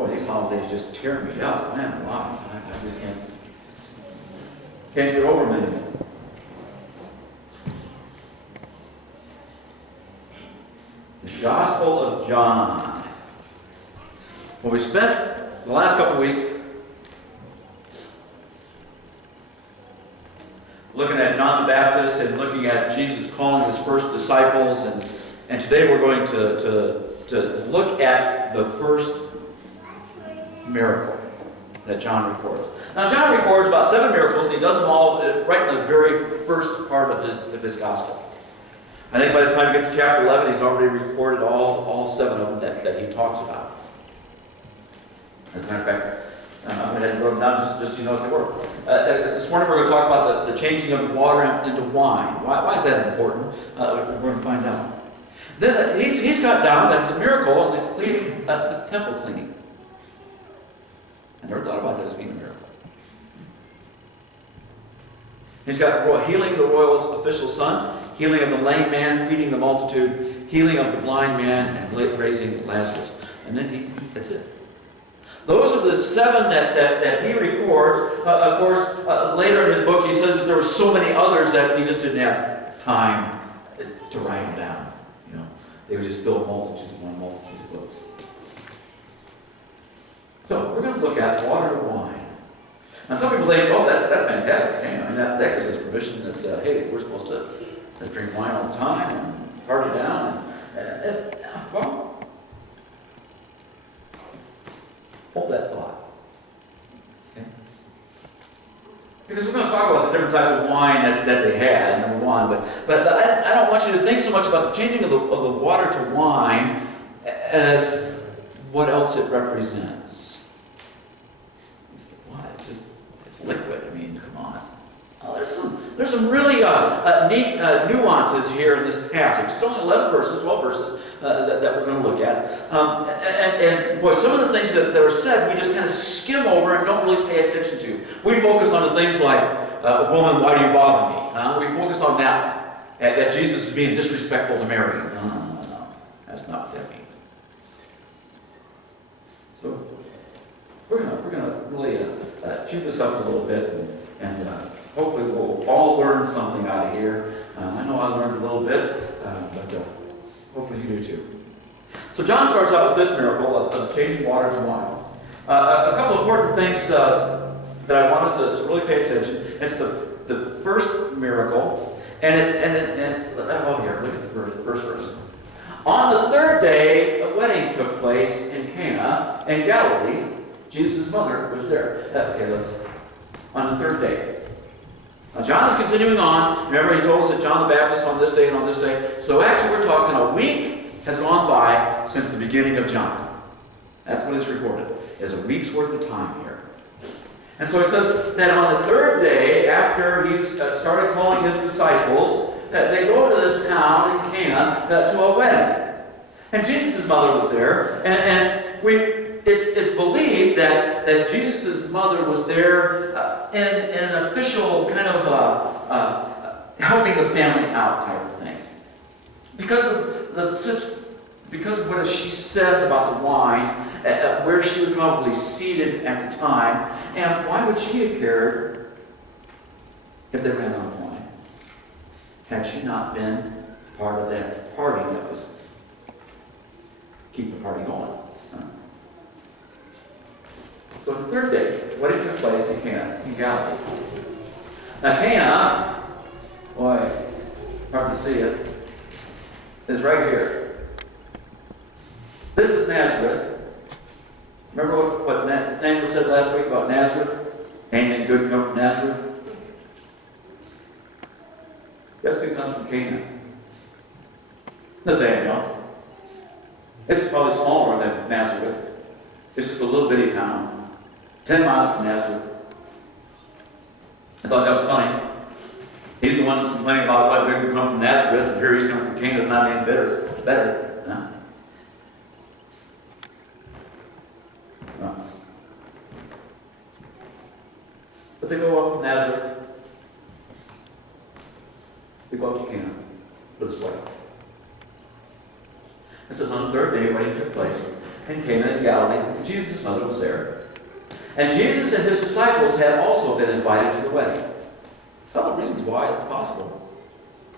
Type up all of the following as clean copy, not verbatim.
Boy, these holidays just tear me up. Man, wow. I just can't get over them anymore. The Gospel of John. Well, we spent the last couple of weeks looking at John the Baptist and looking at Jesus calling his first disciples, and today we're going to look at the first miracle that John records. Now, John records about 7 miracles, and he does them all right in the very first part of his gospel. I think by the time you get to chapter 11, he's already recorded all 7 of them that he talks about. As a matter of fact, I'm going to wrote them down just so you know what they were. This morning we're going to talk about the changing of water into wine. Why is that important? We're going to find out. Then he's got down as a miracle on the cleaning, the temple cleaning. I never thought about that as being a miracle. He's got healing the royal official's son, healing of the lame man, feeding the multitude, healing of the blind man, and raising Lazarus. And then that's it. Those are the 7 that he records. Of course, later in his book, he says that there were so many others that he just didn't have time to write them down. You know, they would just fill multitudes of books. So we're going to look at water to wine. Now, some people think, "Oh, that's fantastic." I mean, that gives us permission that hey, we're supposed to drink wine all the time and party down. Well, hold that thought. Okay? Because we're going to talk about the different types of wine that they had, number one. But I don't want you to think so much about the changing of the water to wine as what else it represents. It's liquid. I mean, come on. There's some really neat nuances here in this passage. It's only 11 verses, 12 verses that we're going to look at. And boy, some of the things that are said, we just kind of skim over and don't really pay attention to. We focus on the things like, woman, why do you bother me? We focus on that one. That Jesus is being disrespectful to Mary. No. That's not what that means. So, we're gonna really chew this up a little bit, and hopefully we'll all learn something out of here. I know I learned a little bit, but hopefully you do too. So John starts out with this miracle of changing water to wine. A couple of important things that I want us to really pay attention. It's the first miracle, and oh, here, look at the first verse. On the 3rd day, a wedding took place in Cana in Galilee. Jesus' mother was there. On the 3rd day. Now, John is continuing on. Remember, he told us that John the Baptist on this day and on this day. So actually, we're talking a week has gone by since the beginning of John. That's what is recorded. There's a week's worth of time here. And so it says that on the 3rd day, after he started calling his disciples, they go to this town in Cana to a wedding. And Jesus' mother was there. And it's believed that Jesus' mother was there in an official kind of helping the family out type of thing. Because of what she says about the wine, where she was probably seated at the time, and why would she have cared if they ran out of wine? Had she not been part of that party that was keeping the party going? So the 3rd day, the wedding took place in Cana, in Galilee. Now Cana, boy, hard to see it, is right here. This is Nazareth. Remember what Nathaniel said last week about Nazareth? Anything good come from Nazareth? Guess who comes from Cana? Nathaniel. It's probably smaller than Nazareth. It's just a little bitty town. 10 miles from Nazareth. I thought that was funny. He's the one that's complaining about what good would come from Nazareth, and here he's coming from Cana. It's not any better. No. No. But they go up from Nazareth. They go up to Cana for this wedding. It says on the 3rd day, a wedding took place. in Cana in Galilee. Jesus' mother was there. And Jesus and his disciples had also been invited to the wedding. Several reasons why it's possible.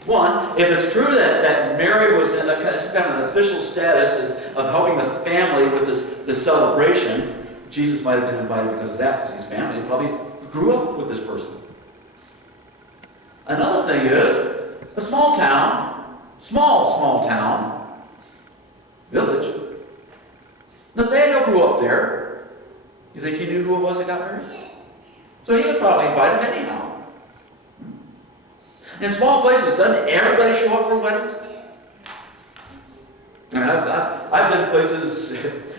One, if it's true that Mary was in a kind of an official status of helping the family with this celebration, Jesus might have been invited because of that, because his family probably grew up with this person. Another thing is, a small town, small town, village. Nathanael grew up there. You think he knew who it was that got married? So he was probably invited anyhow. In small places, doesn't everybody show up for weddings? I mean, I've been places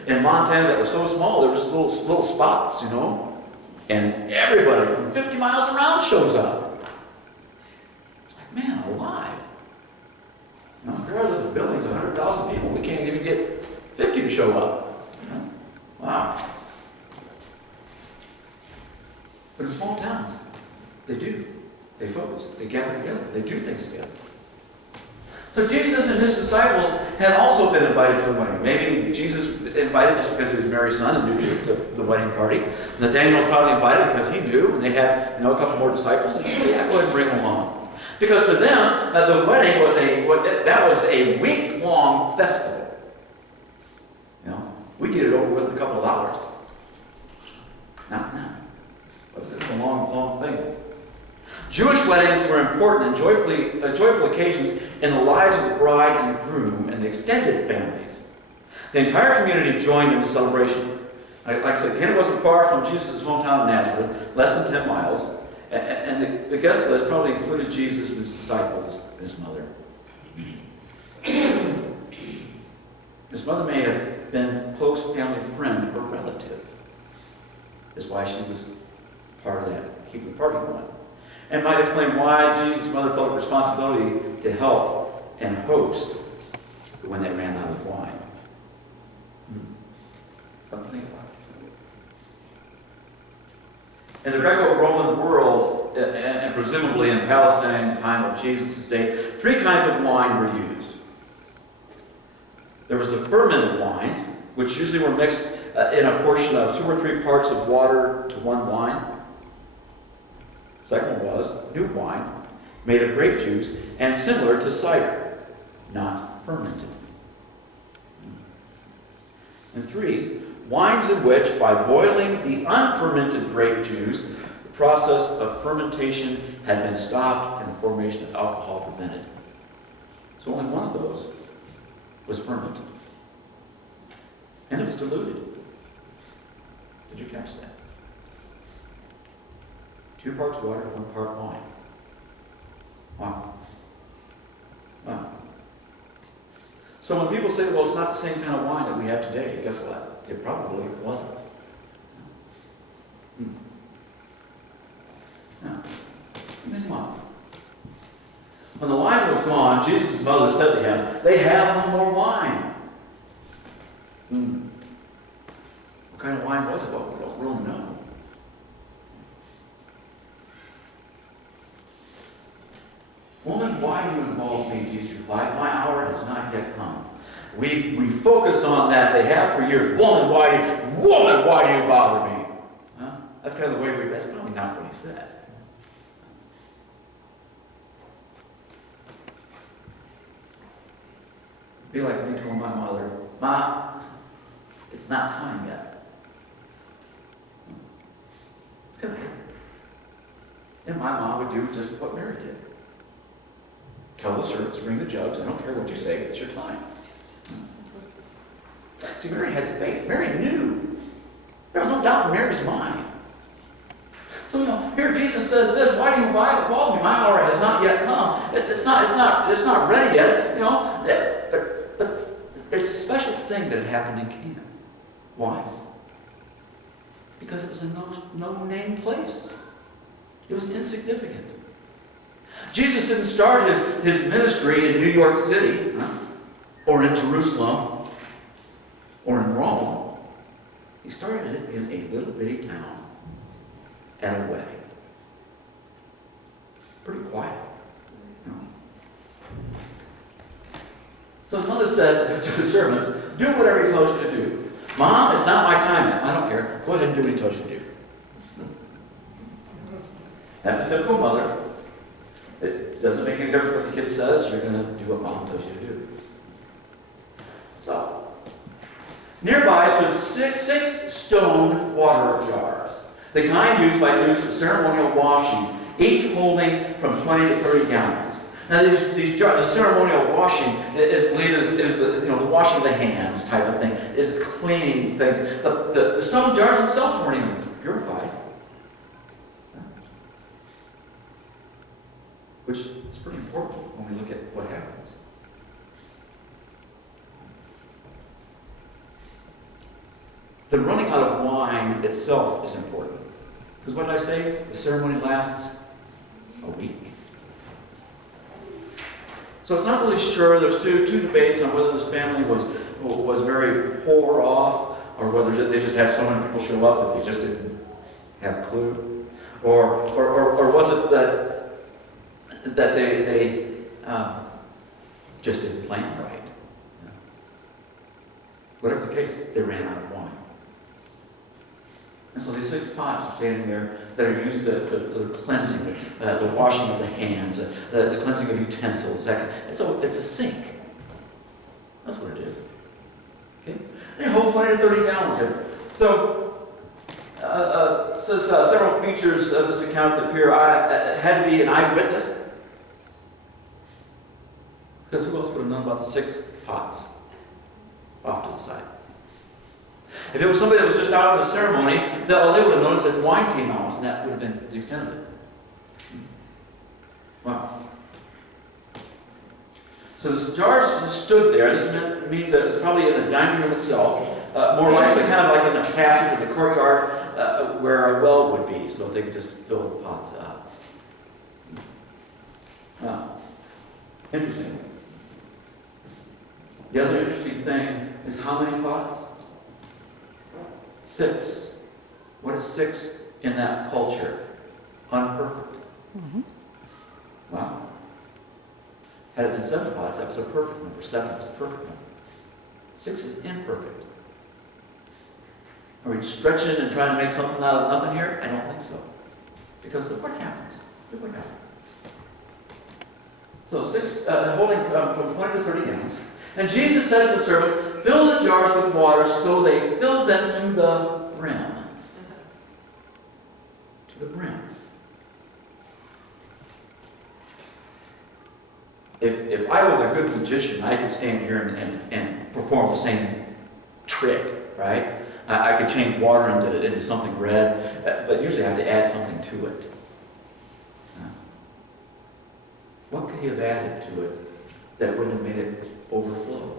in Montana that were so small, they were just little spots, and everybody from 50 miles around shows up. It's like, man, alive. Regardless of the buildings, 100,000 people, we can't even get 50 to show up. Wow. But in small towns, they do. They focus. They gather together. They do things together. So Jesus and his disciples had also been invited to the wedding. Maybe Jesus invited just because he was Mary's son and knew the wedding party. Nathanael was probably invited because he knew, and they had a couple more disciples. And he said, yeah, go ahead and bring them along. Because to them, the wedding was a week-long festival. We get it over with in a couple of hours. Not now. It's a long thing. Jewish weddings were important and joyful occasions in the lives of the bride and the groom and the extended families. The entire community joined in the celebration. Like I said, Cana wasn't far from Jesus' hometown of Nazareth, less than 10 miles. And the guest list probably included Jesus and his disciples and his mother. His mother may have been a close family friend or relative. That's why she was part of that, keeping the party going. And might explain why Jesus' mother felt a responsibility to help and host when they ran out of wine. Something to think about. In the Greco-Roman world, and presumably in Palestine time of Jesus' day, 3 kinds of wine were used. There was the fermented wines, which usually were mixed in a portion of 2 or 3 parts of water to 1 wine. Second one was new wine, made of grape juice, and similar to cider, not fermented. And 3, wines in which, by boiling the unfermented grape juice, the process of fermentation had been stopped and the formation of alcohol prevented. So only one of those was fermented. And it was diluted. Did you catch that? 2 parts water, 1 part wine. Wow. So when people say, well, it's not the same kind of wine that we have today, guess what? It probably wasn't. Now, meanwhile, when the wine was gone, Jesus' mother said to him, they have no more wine. What kind of wine was it? Well, we don't really know. Woman, why do you involve me? Jesus replied, my hour has not yet come. We focus on that. They have for years. Woman, why do you bother me? Huh? That's kind of the way that's probably not what he said. It'd be like me telling my mother, Ma, it's not time yet. It's going to happen. And my mom would do just what Mary did. Tell the servants to bring the jugs. I don't care what you say. It's your time. See, Mary had faith. Mary knew. There was no doubt in Mary's mind. So, here Jesus says this, why do you involve me? My hour has not yet come. It's not ready yet. But it's a special thing that had happened in Cana. Why? Because it was a no-name place. It was insignificant. Jesus didn't start his ministry in New York City, or in Jerusalem, or in Rome. He started it in a little bitty town at a wedding. Pretty quiet. So his mother said to the servants, do whatever he tells you to do. Mom, it's not my time yet. I don't care. Go ahead and do what he tells you to do. That's a typical mother. It doesn't make any difference what the kid says. You're going to do what mom tells you to do. So, nearby stood six stone water jars, the kind used by Jews for ceremonial washing, each holding from 20 to 30 gallons. Now, these jars, the ceremonial washing is believed is the washing of the hands type of thing. It's cleaning things. The stone jars themselves weren't even purified. Which is pretty important when we look at what happens. The running out of wine itself is important. Because what did I say? The ceremony lasts a week. So it's not really sure. There's two debates on whether this family was very poor off, or whether they just had so many people show up that they just didn't have a clue. Or was it that they just didn't plan right? Whatever the case, they ran out of wine. And so these 6 pots are standing there that are used for the cleansing, the washing of the hands, the cleansing of utensils. It's a sink. That's what it is. Okay? They hold 20 to 30 gallons in it. So, says several features of this account that appear. Had to be an eyewitness. Because who else would have known about the 6 pots off to the side? If it was somebody that was just out of the ceremony, all they would have noticed that wine came out, and that would have been the extent of it. Wow. So this jar just stood there. This means that it's probably in the dining room itself, more likely kind of like in the passage or the courtyard where a well would be, so they could just fill the pots up. Interesting. The other interesting thing is how many pots? 6. What is 6 in that culture? Unperfect. Mm-hmm. Wow. Had it been 7 pots, that was a perfect number. 7 was a perfect number. 6 is imperfect. Are we stretching and trying to make something out of nothing here? I don't think so. Because look what happens. Look what happens. So 6, holding from 20 to 30 gallons. And Jesus said to the servants, fill the jars with water, so they filled them to the brim. To the brim. If I was a good magician, I could stand here and perform the same trick, right? I could change water into something red, but usually I have to add something to it. What could he have added to it that would have made it overflow?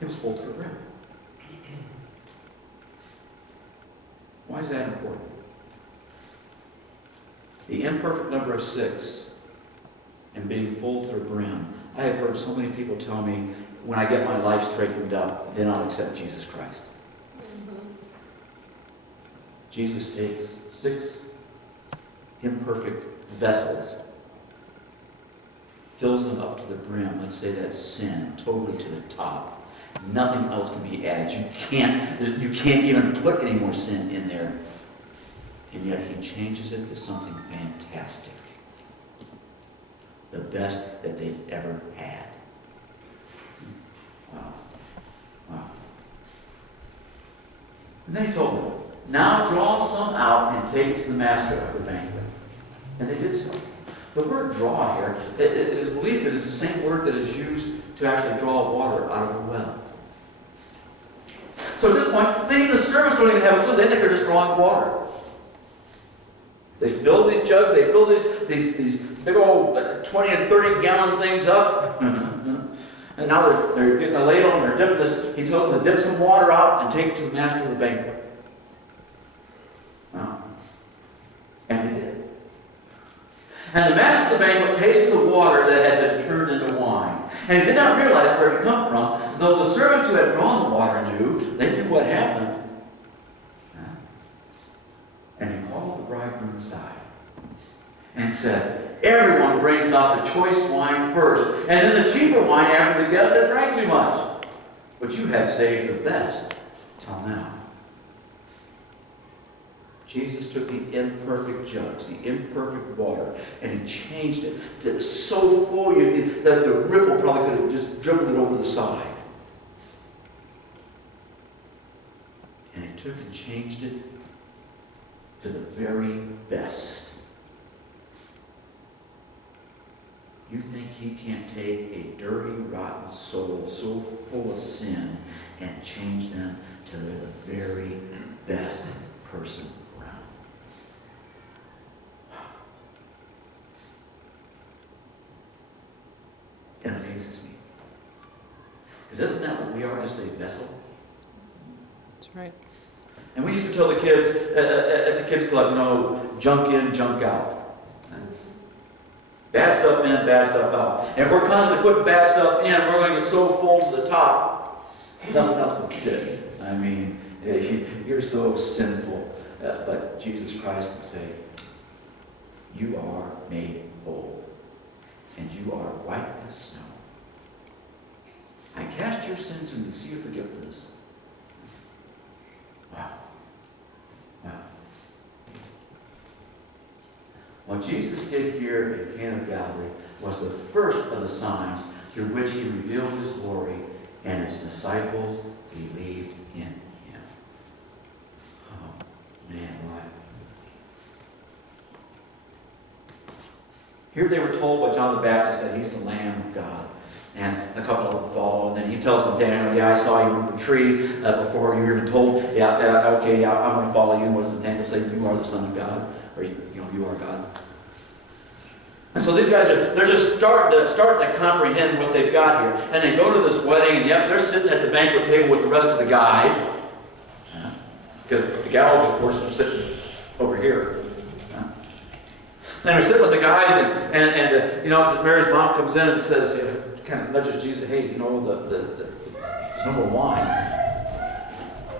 It was full to the brim. Why is that important? The imperfect number of 6 and being full to the brim. I have heard so many people tell me, when I get my life straightened up, then I'll accept Jesus Christ. Mm-hmm. Jesus takes 6 imperfect vessels, fills them up to the brim. Let's say that's sin, totally to the top. Nothing else can be added. You can't even put any more sin in there. And yet he changes it to something fantastic. The best that they've ever had. Wow. Wow. And then he told them, now draw some out and take it to the master of the banquet. And they did so. The word draw here, it is believed that it's the same word that is used to actually draw water out of a well. So at this point, the servants don't even have a clue. They think they're just drawing water. They fill these jugs, they fill these big old 20 and 30 gallon things up. And now they're getting a ladle and they're dipping this. He tells them to dip some water out and take it to the master of the banquet. Wow. And they did. And the master of the banquet tasted the water that had been turned into wine. And he did not realize where it had come from, though the servants who had drawn the water knew. They knew what happened. And he called the bridegroom aside and said, everyone brings out the choice wine first, and then the cheaper wine after the guests that drank too much. but you have saved the best till now. Jesus took the imperfect jugs, the imperfect water, and he changed it to so full that the ripple probably could have just dribbled it over the side. And he took and changed it to the very best. You think he can't take a dirty, rotten soul so full of sin and change them to they're the very best person around? It amazes me. Because isn't that what we are, just a vessel? That's right. And we used to tell the kids at the kids club, no, junk in, junk out. Bad stuff in, bad stuff out. And if we're constantly putting bad stuff in, we're going to get so full to the top, nothing else will fit. I mean, you're so sinful. But Jesus Christ can say, you are made whole. And you are white as snow. I cast your sins into the sea of forgiveness. Wow. Wow. What Jesus did here in Cana of Galilee was the first of the signs through which he revealed his glory, and his disciples believed in him. Oh, man, why? Here they were told by John the Baptist that he's the Lamb of God. And a couple of them follow, and then he tells Nathanael, yeah, I saw you under the tree before you were even told, okay, I'm going to follow you. And what's Nathanael say? You are the Son of God, or you are God. And so these guys they're just starting to comprehend what they've got here. And they go to this wedding, and yep, they're sitting at the banquet table with the rest of the guys. Because the gals, of course, are sitting over here. And they're sitting with the guys, and Mary's mom comes in and says, kind of nudges Jesus, hey, there's no more wine.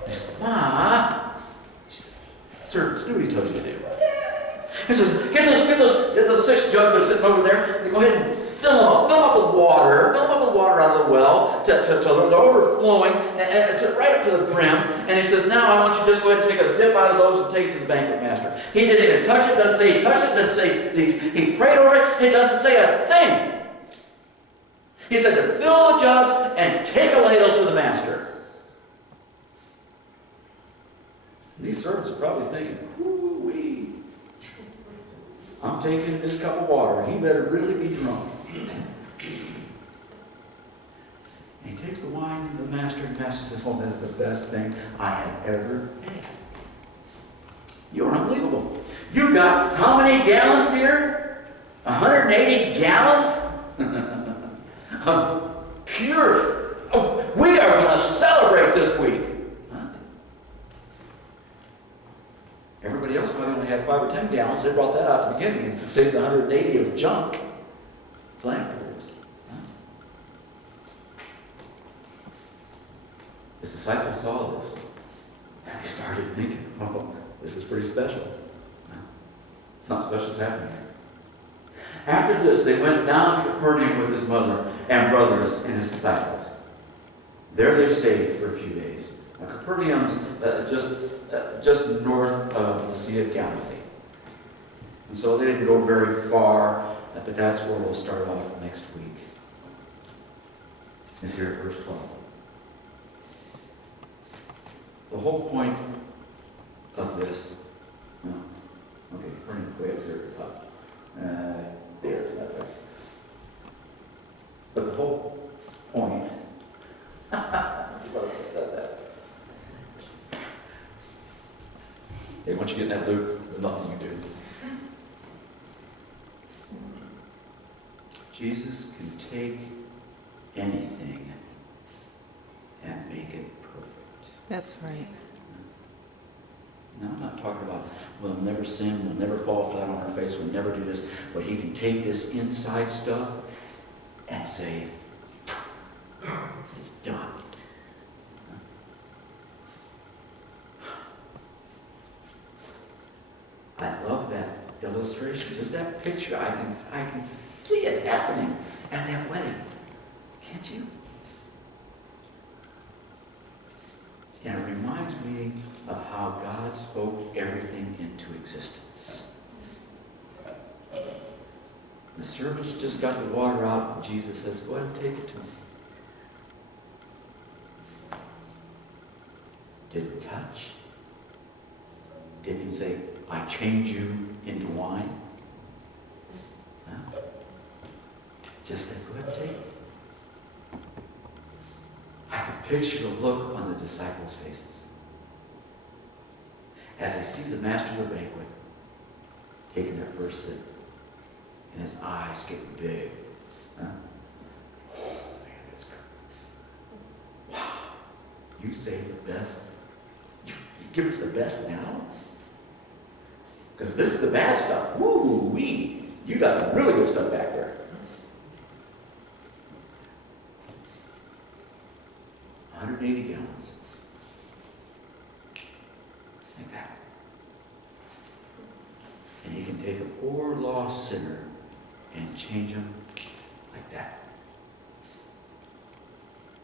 He says, Ma, servants, do what he tells you to do. He says, get those 6 jugs that are sitting over there, and go ahead and fill them up with water out of the well, to the overflowing, and right up to the brim. And he says, now I want you to just go ahead and take a dip out of those and take it to the banquet master. He didn't even touch it, doesn't say he touched it, doesn't say he prayed over it, it doesn't say a thing. He said to fill the jugs and take a ladle to the master. And these servants are probably thinking, whoo-wee, I'm taking this cup of water. He better really be drunk. And he takes the wine to the master, and the master says, oh, that's the best thing I have ever had. You're unbelievable. You got how many gallons here? 180 gallons? Pure. Oh, we are going to celebrate this week. Huh? Everybody else probably only had 5 or 10 gallons. They brought that out at the beginning and saved the 180 of junk till afterwards. Huh? His disciples saw this, and they started thinking, oh, this is pretty special. Huh? Something special is happening here. After this, they went down to Capernaum with his mother and brothers and his disciples. There they stayed for a few days. Now, Capernaum's just north of the Sea of Galilee. And so they didn't go very far, but that's where we'll start off next week. It's here at verse 12. The whole point of this, Capernaum way up there at the top. There's that right. But the whole point, that's that. Hey, once you get in that loop, there's nothing you can do. Jesus can take anything and make it perfect. That's right. Now, I'm not talking about we'll never sin, we'll never fall flat on our face, we'll never do this, but he can take this inside stuff and say, it's done. I love that illustration, just that picture. I can see it happening at that wedding. Can't you? reminds me of how God spoke everything into existence. The servants just got the water out, and Jesus says, go ahead and take it to them. Didn't touch. Didn't even say, I change you into wine. No. Just said, go ahead and take it. I can picture the look on the disciples' faces as they see the master of the banquet taking their first sip, and his eyes get big. Huh? Oh, man, that's good. Wow. You say the best. You give us the best now? Because if this is the bad stuff, woo-wee, you got some really good stuff back there. 180 gallons. Like that. And he can take a poor lost sinner and change him like that.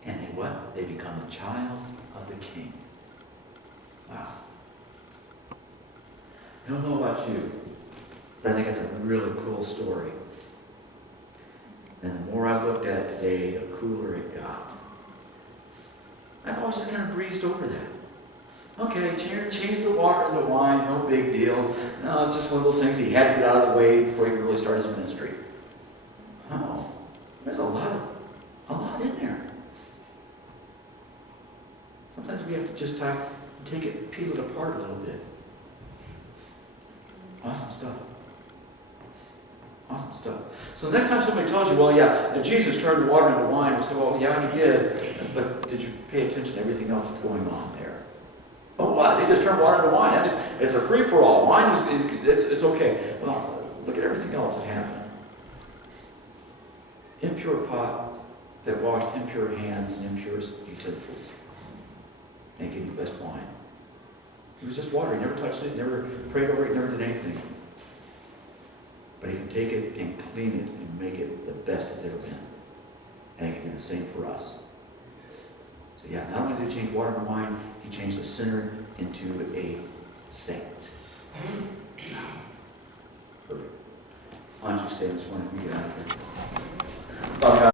And they what? They become a child of the King. Wow. I don't know about you, but I think it's a really cool story. And the more I looked at it today, the cooler it got. I've always just kind of breezed over that. Okay, change the water into wine, no big deal. No, it's just one of those things he had to get out of the way before he could really start his ministry. Oh, there's a lot in there. Sometimes we have to just take it, peel it apart a little bit. Awesome stuff. Awesome stuff. So the next time somebody tells you, well, yeah, Jesus turned water into wine, you say, well, yeah, he did, but did you pay attention to everything else that's going on there? Oh, what? They just turned water into wine. It's a free-for-all. Wine it's okay. Well, look at everything else that happened. Impure pot that washed impure hands and impure utensils, making the best wine. It was just water. He never touched it, never prayed over it, never did anything. But he can take it and clean it and make it the best it's ever been. And he can do the same for us. So yeah, not only did he change water into wine, he changed the sinner into a saint. Perfect. Why don't you stay this morning? We get out of here.